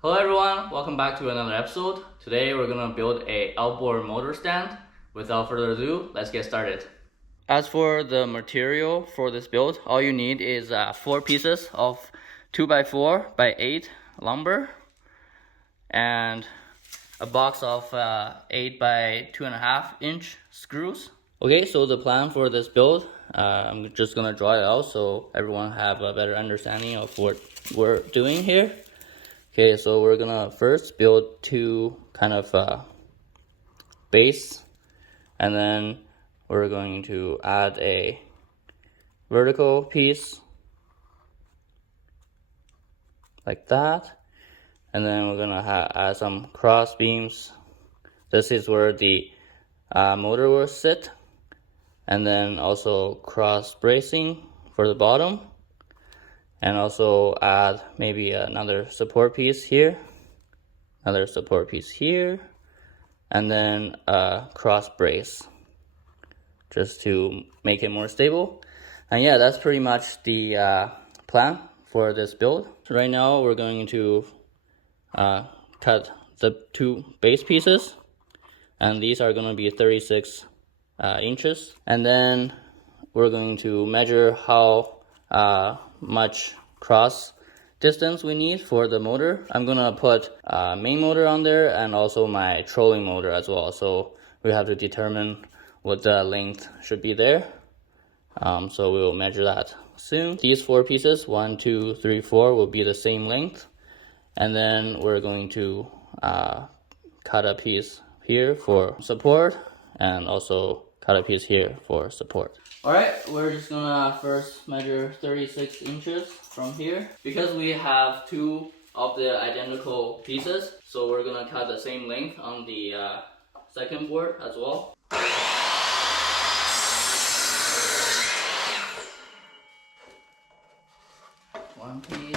Hello everyone, welcome back to another episode. Today we're gonna build a outboard motor stand. Without further ado, let's get started. As for the material for this build, all you need is 4 pieces of 2x4 by 8 lumber and a box of 8 by 2.5 inch screws. Okay, so the plan for this build, I'm just gonna draw it out so everyone have a better understanding of what we're doing here. Okay, so we're gonna first build 2 kind of base, and then we're going to add a vertical piece like that, and then we're gonna add some cross beams. This is where the motor will sit, and then also cross bracing for the bottom, and also add maybe another support piece here, another support piece here, and then a cross brace just to make it more stable. And yeah, that's pretty much the plan for this build. So right now we're going to cut the 2 base pieces, and these are going to be 36 inches, and then we're going to measure how much cross distance we need for the motor. I'm gonna put main motor on there and also my trolling motor as well, so we have to determine what the length should be there. So we'll measure that soon. These 4 pieces, 1, 2, 3, 4, will be the same length, and then we're going to cut a piece here for support and also cut a piece here for support. Alright, we're just gonna first measure 36 inches from here. Because we have 2 of the identical pieces, so we're gonna cut the same length on the second board as well. One piece.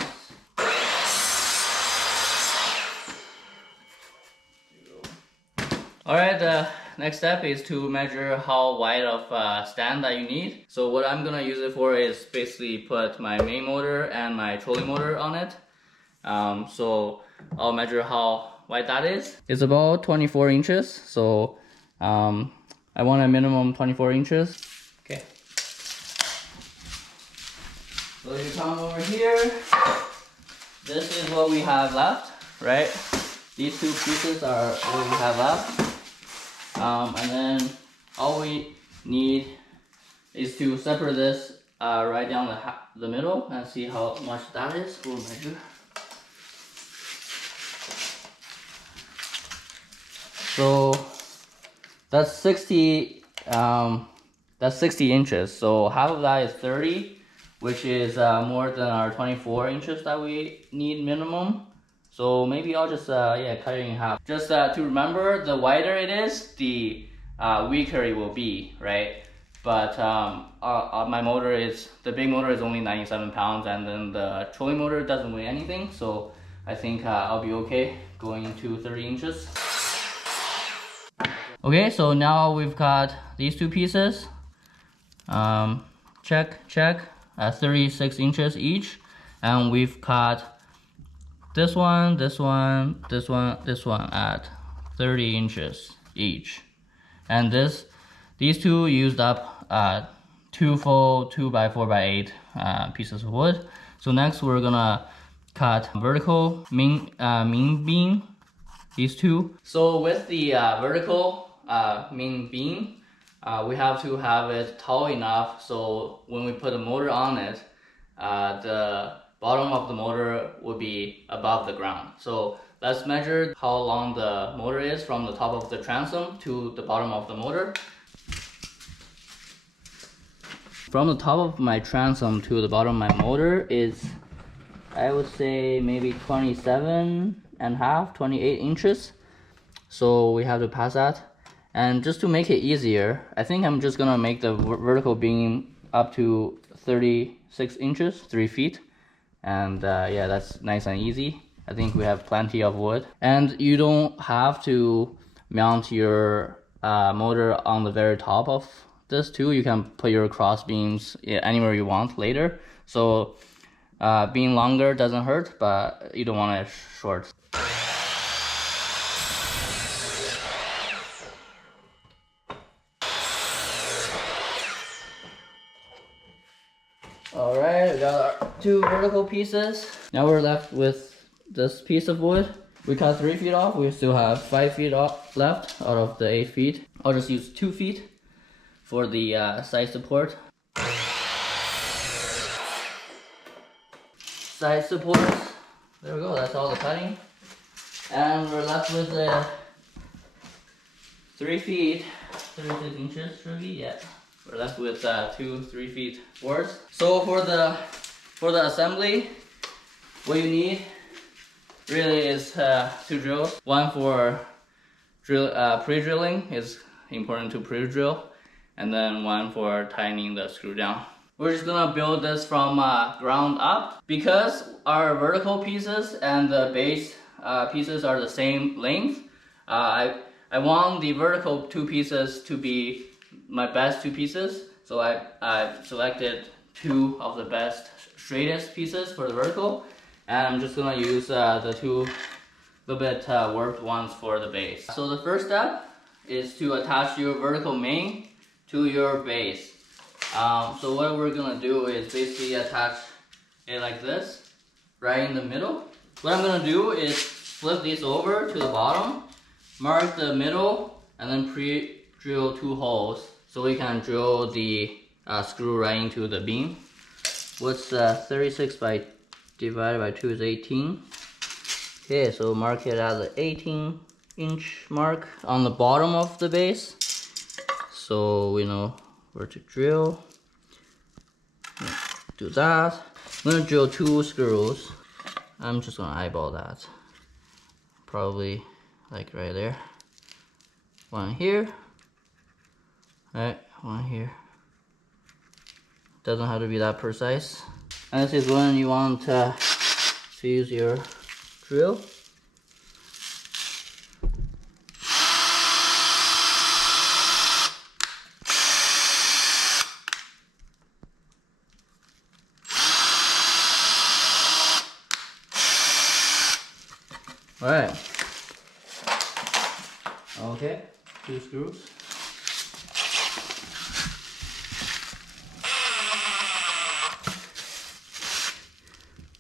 Alright, the next step is to measure how wide of stand that you need. So what I'm gonna use it for is basically put my main motor and my trolling motor on it. So I'll measure how wide that is. It's about 24 inches, so I want a minimum 24 inches. Okay. So you come over here. This is what we have left, right? These 2 pieces are what we have left. And then all we need is to separate this right down the middle and see how much that is. We'll measure. So that's 60 inches. So half of that is 30, which is more than our 24 inches that we need minimum. So maybe I'll just cut it in half. Just to remember, the wider it is, the weaker it will be, right? But my motor the big motor is only 97 pounds, and then the trolling motor doesn't weigh anything. So I think I'll be okay going into 30 inches. Okay, so now we've got these 2 pieces. Check, 36 inches each, and we've cut this one at 30 inches each. And these 2 used up 2 full 2x4 by 8 pieces of wood. So next we're gonna cut vertical main beam, these 2. So with the vertical main beam, we have to have it tall enough so when we put a motor on it, the bottom of the motor would be above the ground. So let's measure how long the motor is from the top of the transom to the bottom of the motor. From the top of my transom to the bottom of my motor is, I would say, maybe 27.5, 28 inches. So we have to pass that. And just to make it easier, I think I'm just gonna make the vertical beam up to 36 inches, 3 feet. And yeah, that's nice and easy. I think we have plenty of wood. And you don't have to mount your motor on the very top of this too. You can put your cross beams anywhere you want later. So Being longer doesn't hurt, but you don't want it short. Alright, we got our 2 vertical pieces. Now we're left with this piece of wood. We cut 3 feet off. We still have 5 feet left out of the 8 feet. I'll just use 2 feet for the side support. Side supports. There we go, that's all the cutting. And we're left with 3 feet, 36 inches, 3 feet, yeah. We're left with 2 3 feet boards. So for the assembly, what you need really is 2 drills. One for pre-drilling, is important to pre-drill, and then one for tightening the screw down. We're just gonna build this from ground up. Because our vertical pieces and the base pieces are the same length, I want the vertical 2 pieces to be my best 2 pieces. So I've selected 2 of the best straightest pieces for the vertical, and I'm just gonna use the 2 little bit warped ones for the base. So the first step is to attach your vertical main to your base. So what we're gonna do is basically attach it like this, right in the middle. What I'm gonna do is flip these over to the bottom, mark the middle, and then pre-drill 2 holes so we can drill the screw right into the beam. What's 36 by divided by 2 is 18. Okay, so mark it at the 18-inch mark on the bottom of the base, so we know where to drill. Do that. I'm gonna drill 2 screws. I'm just gonna eyeball that. Probably like right there. One here. Alright, one here. Doesn't have to be that precise. And this is when you want to use your drill. Alright. Okay, 2 screws.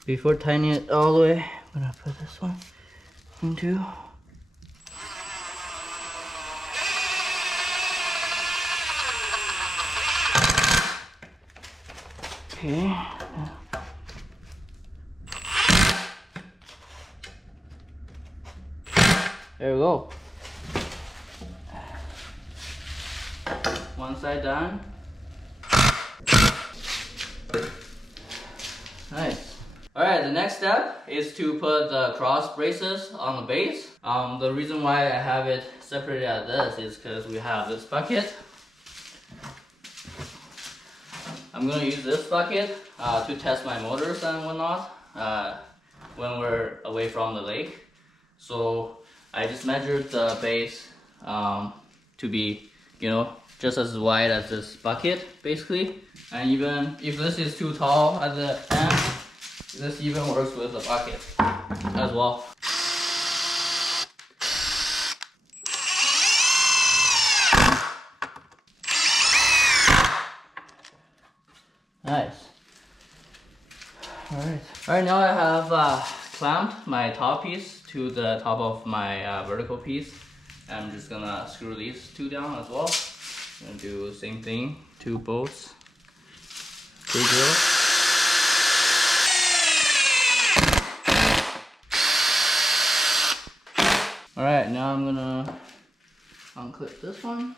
Before tightening it all the way, I'm gonna put this one into. Okay. There we go. One side done. Nice. Alright, the next step is to put the cross braces on the base. The reason why I have it separated at this is because we have this bucket. I'm going to use this bucket to test my motors and whatnot when we're away from the lake. So I just measured the base to be, just as wide as this bucket, basically. And even if this is too tall at the end, this even works with the bucket as well. Nice. Alright, now I have clamped my top piece to the top of my vertical piece. I'm just gonna screw these 2 down as well. I'm gonna do the same thing, 2 bolts, 2 drills. Alright, now I'm gonna unclip this one.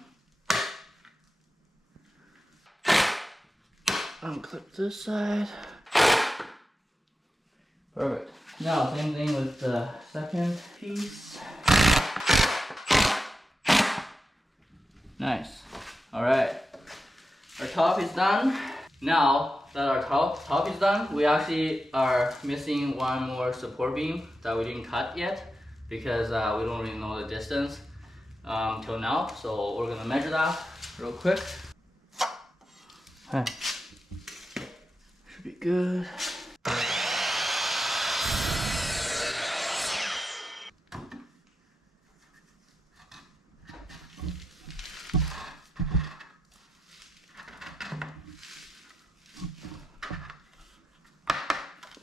Unclip this side. Perfect. Now, same thing with the second piece. Nice. Alright. Our top is done. Now that our top is done, we actually are missing one more support beam that we didn't cut yet because we don't really know the distance till now. So we're gonna measure that real quick. Okay. Should be good.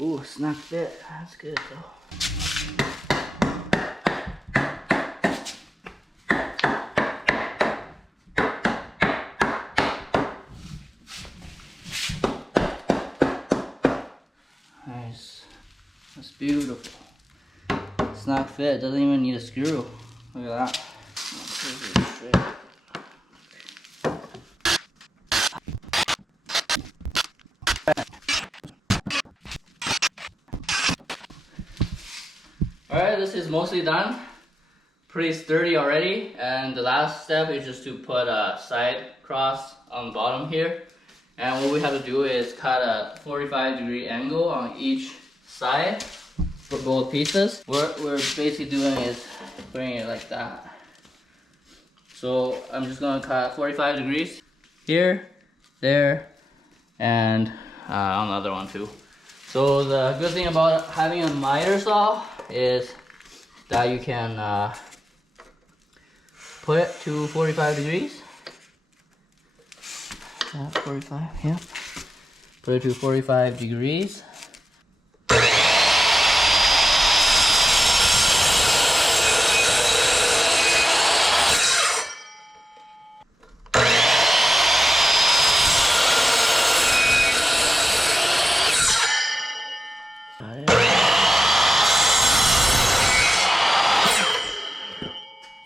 Ooh, snug fit. That's good though. Nice. That's beautiful. Snug fit. Doesn't even need a screw. Look at that. Alright, this is mostly done. Pretty sturdy already. And the last step is just to put a side cross on the bottom here. And what we have to do is cut a 45-degree angle on each side for both pieces. What we're basically doing is putting it like that. So I'm just gonna cut 45 degrees here, there, and on the other one too. So the good thing about having a miter saw is that you can put it to 45 degrees. 45, yeah. Put it to 45 degrees.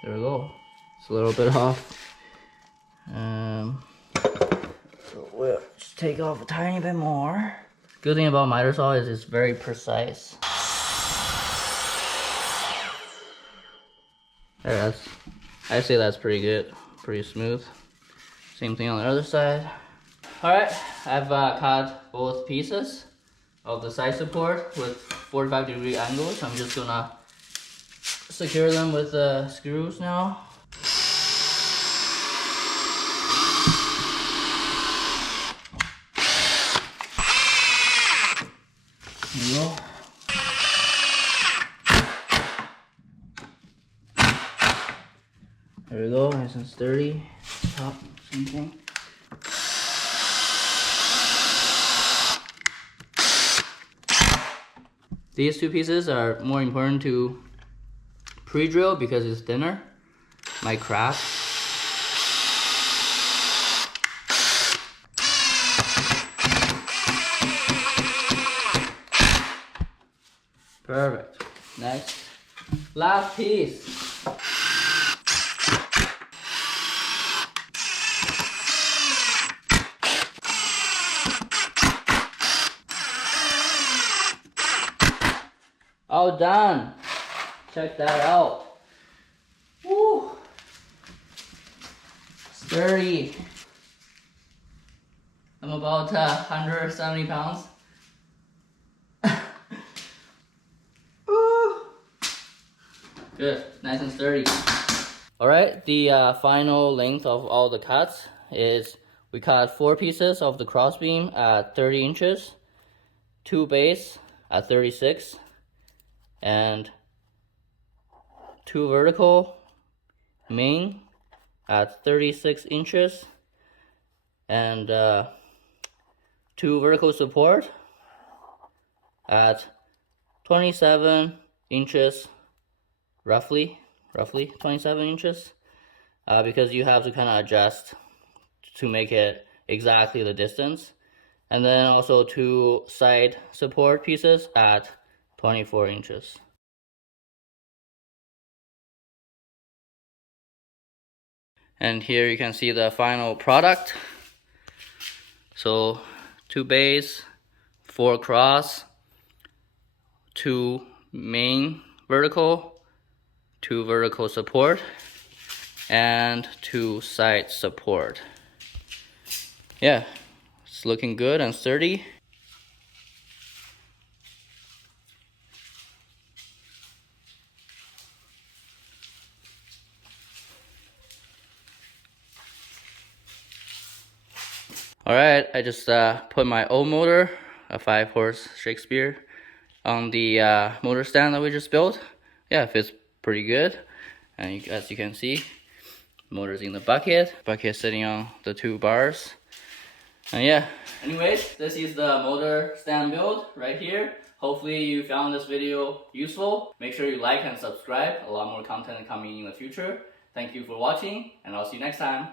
There we go. It's a little bit off. So we'll just take off a tiny bit more. Good thing about miter saw is it's very precise. There, I'd say that's pretty good, pretty smooth. Same thing on the other side. All right, I've cut both pieces of the side support with 45-degree angles. I'm just gonna secure them with the screws now. There we go. There we go, nice and sturdy. Top, same thing. These two pieces are more important to pre-drill because it's thinner. Might crack. Perfect. Next, last piece. All done. Check that out. Woo! Sturdy. I'm about 170 pounds. Woo! Good, nice and sturdy. All right, the final length of all the cuts is we cut 4 pieces of the crossbeam at 30 inches, 2 base at 36, and 2 vertical main at 36 inches, and 2 vertical support at 27 inches, roughly 27 inches, because you have to kind of adjust to make it exactly the distance. And then also 2 side support pieces at 24 inches. And here you can see the final product. So 2 base, 4 cross, 2 main vertical, 2 vertical support, and 2 side support. Yeah, it's looking good and sturdy. Alright, I just put my old motor, a 5-horse Shakespeare, on the motor stand that we just built. Yeah, it fits pretty good. And as you can see, motor's in the bucket. Bucket sitting on the 2 bars. And yeah, anyways, this is the motor stand build right here. Hopefully you found this video useful. Make sure you like and subscribe. A lot more content coming in the future. Thank you for watching, and I'll see you next time.